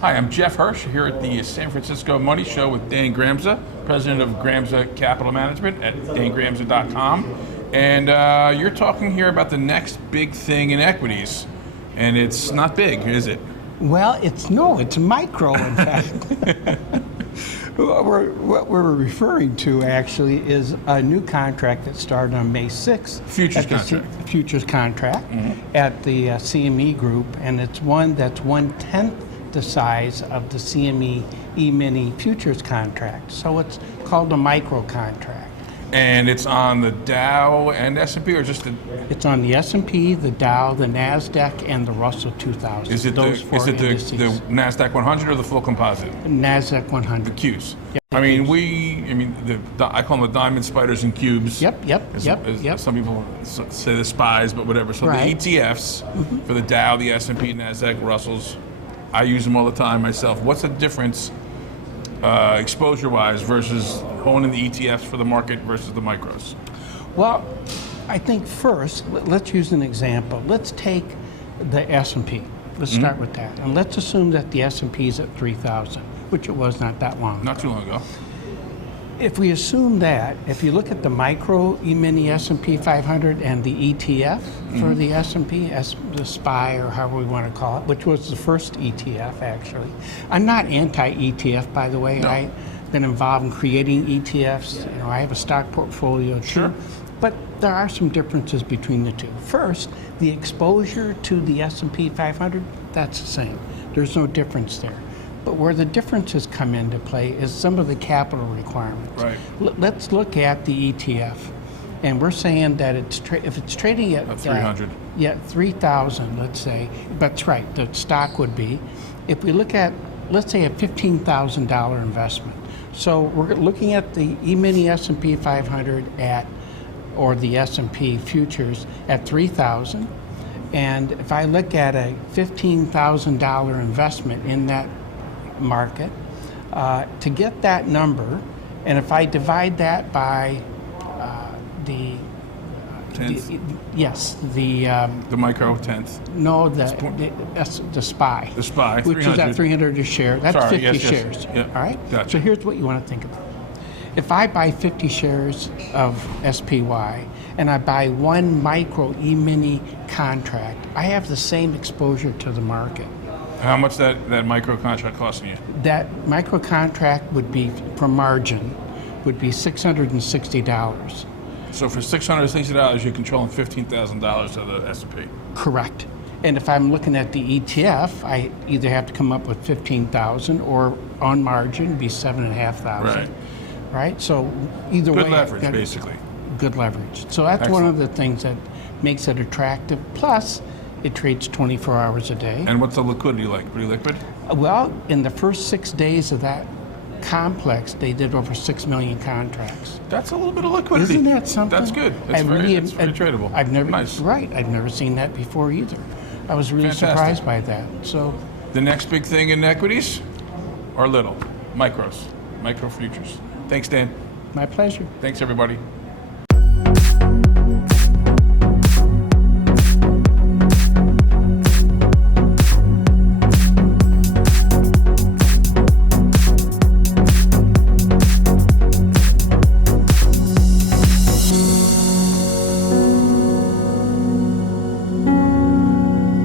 Hi, I'm Jeff Hirsch here at the San Francisco Money Show with Dan Gramza, president of Gramza Capital Management at dangramza.com. And you're talking here about the next big thing in equities. And it's not big, is it? Well, it's micro, in fact. What we're referring to actually is a new contract that started on May 6th. Futures contract. Futures contract at the CME Group, and it's one that's 1/10 the size of the CME E-mini futures contract. So it's called a micro contract. And it's on the Dow and S&P, or just the... It's on the S&P, the Dow, the NASDAQ, and the Russell 2000. Is it the NASDAQ 100 or the full composite? NASDAQ 100. The Qs. Yep. I call them the diamond spiders and cubes. Yep. Some people say the spies, but whatever. So right. The ETFs for the Dow, the S&P, NASDAQ, Russells, I use them all the time myself. What's the difference exposure-wise versus owning the ETFs for the market versus the micros? Well, I think first, let's use an example. Let's take the S&P. Let's start with that. And let's assume that the S&P is at 3,000, which it was not that long ago. Not too long ago. If we assume that, if you look at the micro E-mini S&P 500 and the ETF for the S&P, the SPY or however we want to call it, which was the first ETF actually. I'm not anti-ETF, by the way. No. I've been involved in creating ETFs. You know, I have a stock portfolio too. Sure. But there are some differences between the two. First, the exposure to the S&P 500, that's the same. There's no difference there. But where the differences come into play is some of the capital requirements. Right. Let's look at the ETF. And we're saying that if it's trading at 300. 3,000, let's say. That's right, the stock would be. If we look at, let's say, a $15,000 investment. So we're looking at the E-mini S&P 500 or the S&P futures at 3,000. And if I look at a $15,000 investment in that market, to get that number, and if I divide that by the micro tenth. No, the SPY. The SPY, which is at 300 a share. That's 50 shares. Yeah. All right. Gotcha. So here's what you want to think about. If I buy 50 shares of SPY and I buy one micro E-mini contract, I have the same exposure to the market. How much that micro contract costing you? That micro contract would be, for margin, would be $660. So for $660, you're controlling $15,000 of the S&P. Correct. And if I'm looking at the ETF, I either have to come up with $15,000 or on margin be $7,500. Right. So either way, good leverage, basically. Good leverage. So that's Excellent. one of the things that makes it attractive. Plus, it trades 24 hours a day. And what's the liquidity like? Pretty liquid? Well, in the first 6 days of that complex, they did over 6 million contracts. That's a little bit of liquidity. Isn't that something? That's good. That's very tradable. I've never, nice. Right. I've never seen that before either. I was really surprised by that. So the next big thing in equities are little, micros, micro futures. Thanks, Dan. My pleasure. Thanks, everybody.